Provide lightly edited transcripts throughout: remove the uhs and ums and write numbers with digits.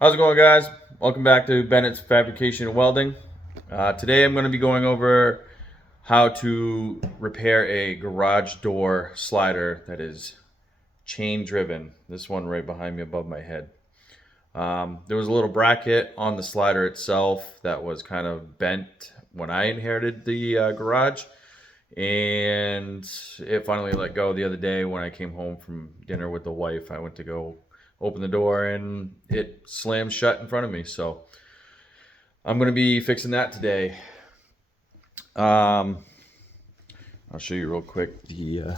How's it going, guys? Welcome back to Bennett's Fabrication and Welding. Today I'm going to be going over how to repair a garage door slider that is chain driven. This one right behind me above my head. There was a little bracket on the slider itself that was kind of bent when I inherited the garage, and it finally let go the other day when I came home from dinner with the wife. I went to go open the door and it slammed shut in front of me. So I'm going to be fixing that today. I'll show you real quick the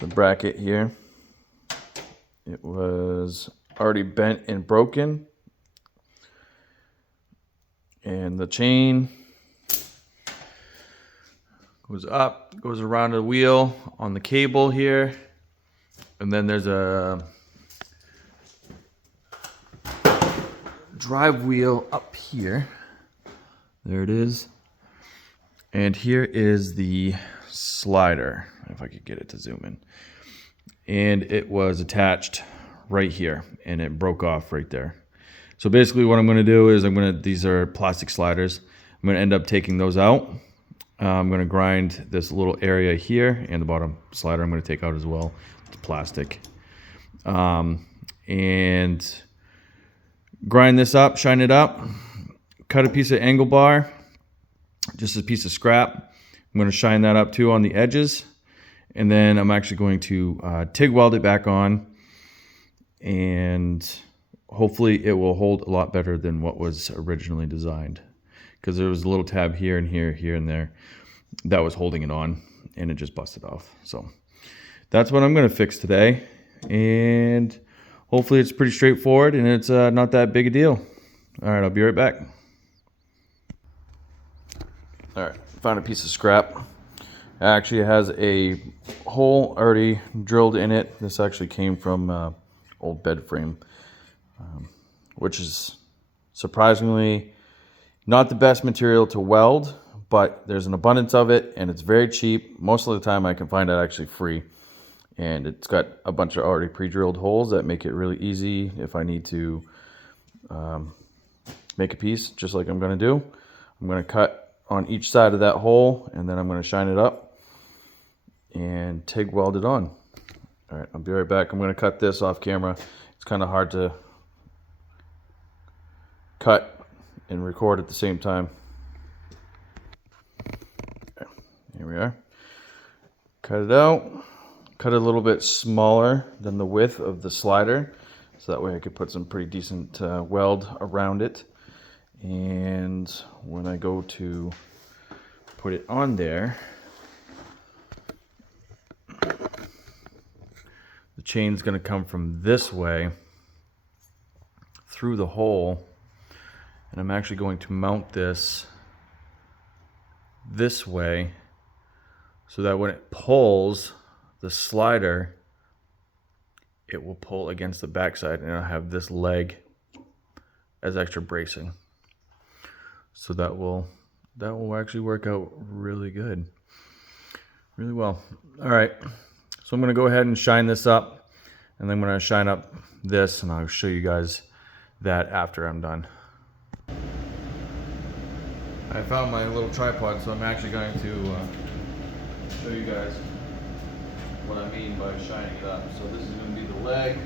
bracket here. It was already bent and broken, and the chain goes up, goes around the wheel on the cable here, and then there's a drive wheel up here. There it is. And here is the slider, if I could get it to zoom in. And it was attached right here, and it broke off right there. So basically what I'm going to do is these are plastic sliders. I'm going to end up taking those out. I'm going to grind this little area here, and the bottom slider I'm going to take out as well. It's plastic. And grind this up, shine it up, cut a piece of angle bar, just a piece of scrap. I'm going to shine that up too on the edges, and then I'm actually going to TIG weld it back on, and hopefully it will hold a lot better than what was originally designed, because there was a little tab here and here, here and there that was holding it on, and it just busted off. So that's what I'm going to fix today, and hopefully it's pretty straightforward and it's not that big a deal. All right, I'll be right back. All right, found a piece of scrap. It actually has a hole already drilled in it. This actually came from old bed frame, which is surprisingly not the best material to weld, but there's an abundance of it and it's very cheap. Most of the time I can find it actually free. And it's got a bunch of already pre-drilled holes that make it really easy if I need to make a piece, just like I'm going to do. I'm going to cut on each side of that hole, and then I'm going to shine it up and TIG weld it on. All right, I'll be right back. I'm going to cut this off camera. It's kind of hard to cut and record at the same time. Okay, here we are. Cut it out. Cut it a little bit smaller than the width of the slider, so that way I could put some pretty decent weld around it. And when I go to put it on there, the chain's going to come from this way through the hole, and I'm actually going to mount this way so that when it pulls the slider, it will pull against the backside, and I'll have this leg as extra bracing. So that will actually work out really good, really well. All right, so I'm going to go ahead and shine this up, and then I'm going to shine up this, and I'll show you guys that after I'm done. I found my little tripod, so I'm actually going to show you guys what I mean by shining it up. So this is going to be the leg.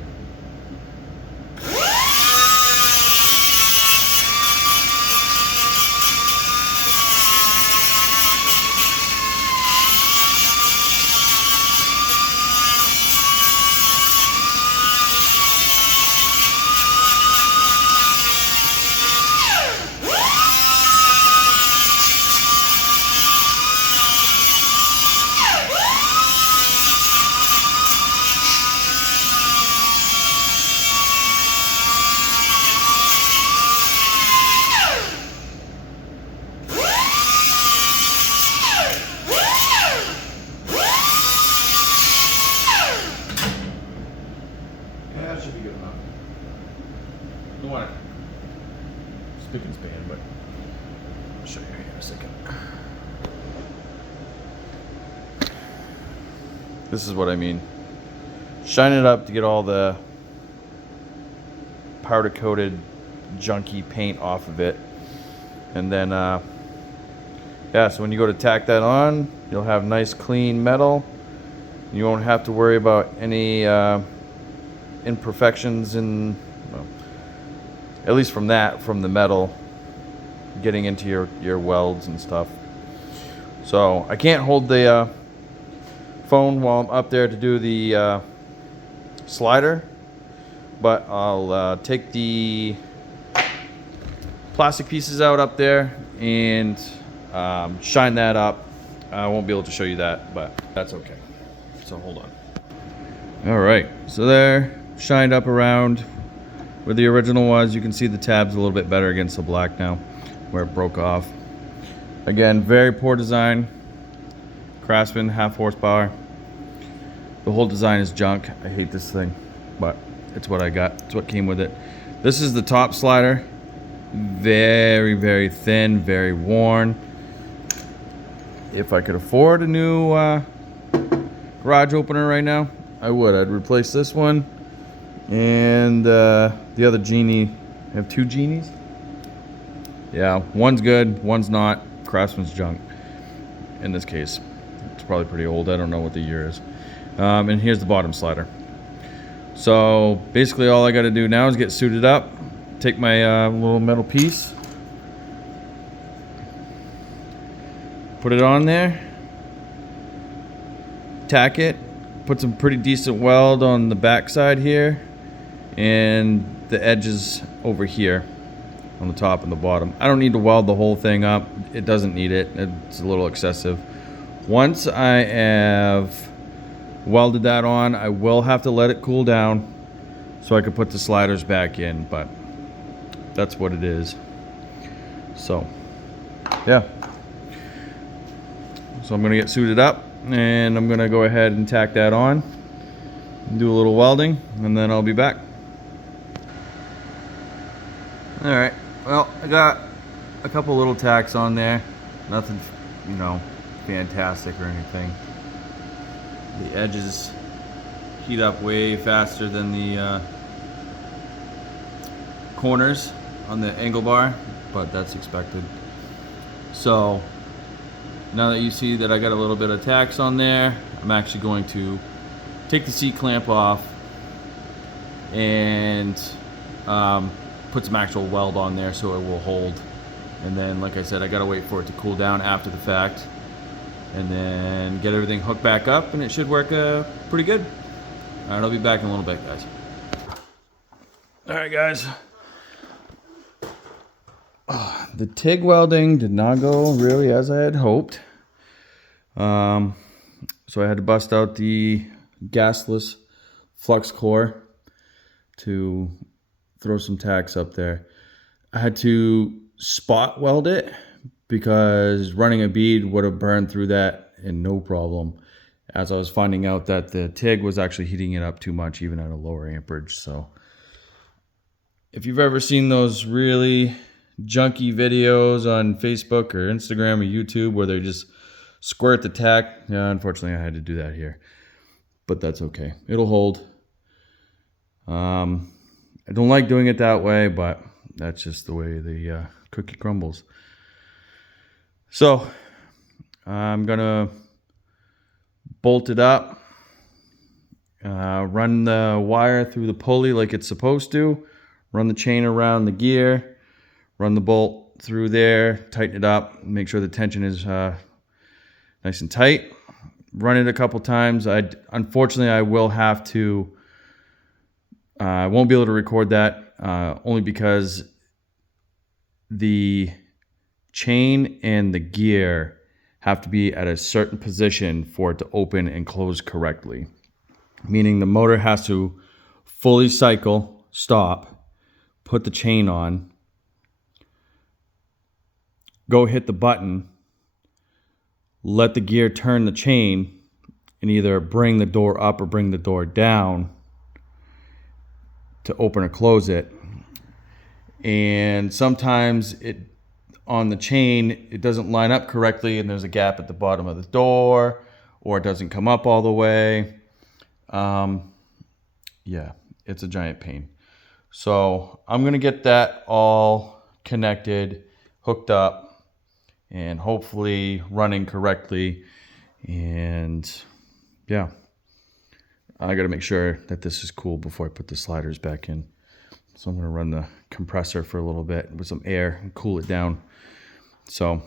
Don't want to spick and span, but I'll show you here in a second. This is what I mean. Shine it up to get all the powder coated junky paint off of it. And then yeah, so when you go to tack that on, you'll have nice clean metal. You won't have to worry about any imperfections in, well, at least from the metal getting into your welds and stuff. So I can't hold the phone while I'm up there to do the slider, but I'll take the plastic pieces out up there and shine that up. I won't be able to show you that, but that's okay. So hold on. All right, so there, shined up around where the original was. You can see the tabs a little bit better against the black now, where it broke off. Again, very poor design. Craftsman, 1/2 horsepower. The whole design is junk. I hate this thing, but it's what I got. It's what came with it. This is the top slider. Very, very thin, very worn. If I could afford a new garage opener right now, I would. I'd replace this one and the other genie. I have 2 genies. Yeah, one's good, one's not. Craftsman's junk. In this case, it's probably pretty old. I don't know what the year is. And here's the bottom slider. So basically, all I got to do now is get suited up. Take my little metal piece, put it on there, tack it, put some pretty decent weld on the back side here, and the edges over here on the top and the bottom. I don't need to weld the whole thing up. It doesn't need it. It's a little excessive. Once I have welded that on, I will have to let it cool down so I can put the sliders back in, but that's what it is. So yeah, so I'm gonna get suited up and I'm gonna go ahead and tack that on and do a little welding, and then I'll be back. All right, well, I got a couple little tacks on there. Nothing, you know, fantastic or anything. The edges heat up way faster than the corners on the angle bar, but that's expected. So now that you see that I got a little bit of tacks on there, I'm actually going to take the seat clamp off and put some actual weld on there so it will hold. And then, like I said, I gotta wait for it to cool down after the fact, and then get everything hooked back up, and it should work pretty good. All right, I'll be back in a little bit, guys. All right, guys. The TIG welding did not go really as I had hoped. So I had to bust out the gasless flux core to throw some tacks up there. I had to spot weld it because running a bead would have burned through that and no problem, as I was finding out that the TIG was actually heating it up too much even at a lower amperage. So if you've ever seen those really junky videos on Facebook or Instagram or YouTube where they just squirt the tack, yeah, unfortunately I had to do that here, but that's okay, it'll hold. I don't like doing it that way, but that's just the way the cookie crumbles. So I'm gonna bolt it up, run the wire through the pulley like it's supposed to, run the chain around the gear, run the bolt through there, tighten it up, make sure the tension is nice and tight. Run it a couple times. Unfortunately, I will have to, I won't be able to record that only because the chain and the gear have to be at a certain position for it to open and close correctly. Meaning the motor has to fully cycle, stop, put the chain on, go hit the button, let the gear turn the chain, and either bring the door up or bring the door down to open or close it. And sometimes it, on the chain, it doesn't line up correctly and there's a gap at the bottom of the door, or it doesn't come up all the way. Yeah, it's a giant pain. So I'm gonna get that all connected, hooked up, and hopefully running correctly. And yeah, I gotta make sure that this is cool before I put the sliders back in. So I'm gonna run the compressor for a little bit with some air and cool it down. So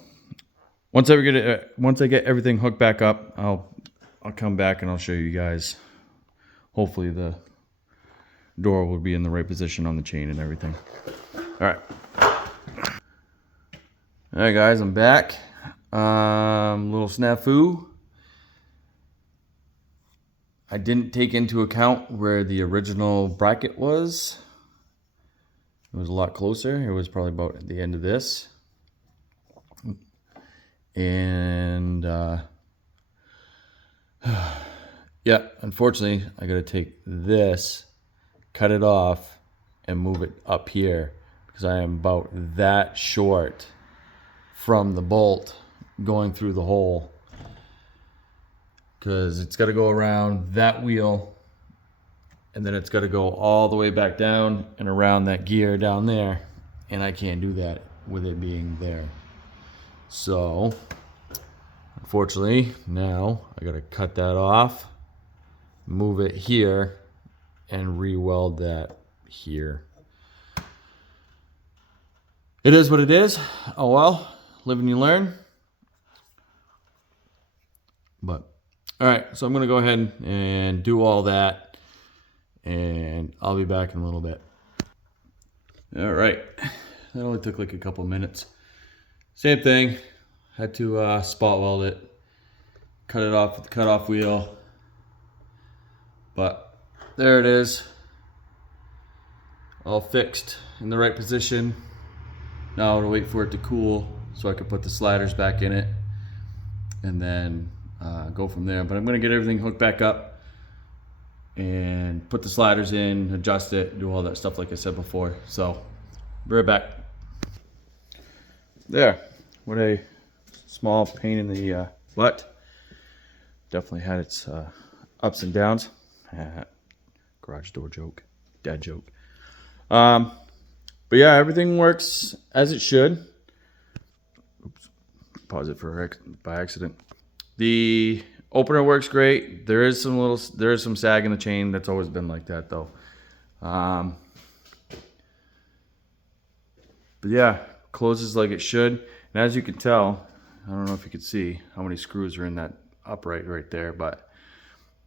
once I get everything hooked back up, I'll come back and I'll show you guys. Hopefully the door will be in the right position on the chain and everything. All right. All right, guys, I'm back. Little snafu. I didn't take into account where the original bracket was. It was a lot closer. It was probably about at the end of this. And yeah, unfortunately, I gotta take this, cut it off, and move it up here because I am about that short from the bolt going through the hole, because it's got to go around that wheel and then it's got to go all the way back down and around that gear down there, and I can't do that with it being there. So unfortunately now I got to cut that off, move it here, and re-weld that here. It is what it is. Oh well, live and you learn. But all right, so I'm gonna go ahead and do all that, and I'll be back in a little bit. All right, that only took like a couple minutes. Same thing, had to spot weld it, cut it off with the cutoff wheel, but there it is, all fixed in the right position. Now I'll wait for it to cool so I can put the sliders back in it and then go from there. But I'm gonna get everything hooked back up and put the sliders in, adjust it, do all that stuff like I said before. So, be right back. There, what a small pain in the butt. Definitely had its ups and downs. Garage door joke, dad joke. But yeah, everything works as it should. Oops, pause it by accident. The opener works great. There is some sag in the chain. That's always been like that though. But yeah, closes like it should. And as you can tell, I don't know if you can see how many screws are in that upright right there, but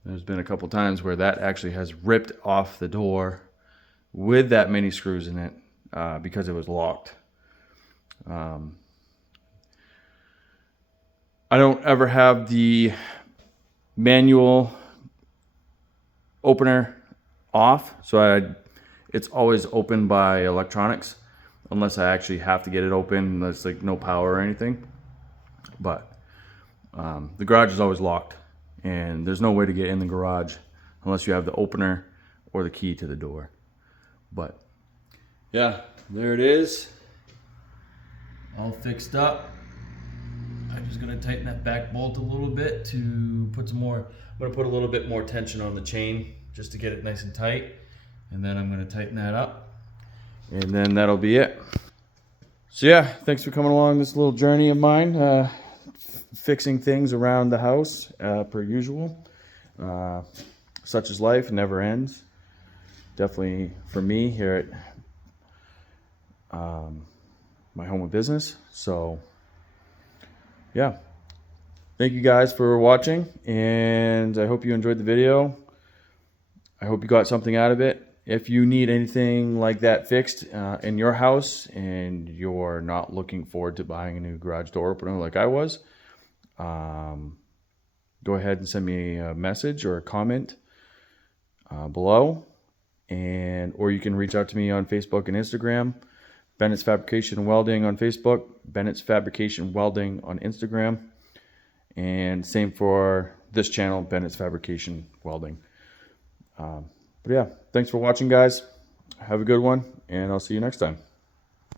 there's been a couple times where that actually has ripped off the door with that many screws in it because it was locked. I don't ever have the manual opener off, so it's always open by electronics, unless I actually have to get it open. There's like no power or anything. But the garage is always locked, and there's no way to get in the garage unless you have the opener or the key to the door. But yeah, there it is, all fixed up. I'm just gonna tighten that back bolt a little bit to put some more. I'm gonna put a little bit more tension on the chain just to get it nice and tight, and then I'm gonna tighten that up, and then that'll be it. So yeah, thanks for coming along this little journey of mine, fixing things around the house per usual. Such is life, never ends. Definitely for me here at my home of business. So yeah, thank you guys for watching, and I hope you enjoyed the video. I hope you got something out of it. If you need anything like that fixed in your house and you're not looking forward to buying a new garage door opener like I was, go ahead and send me a message or a comment below, or you can reach out to me on Facebook and Instagram. Bennett's Fabrication Welding on Facebook, Bennett's Fabrication Welding on Instagram, and same for this channel, Bennett's Fabrication Welding. But yeah, thanks for watching, guys. Have a good one, and I'll see you next time.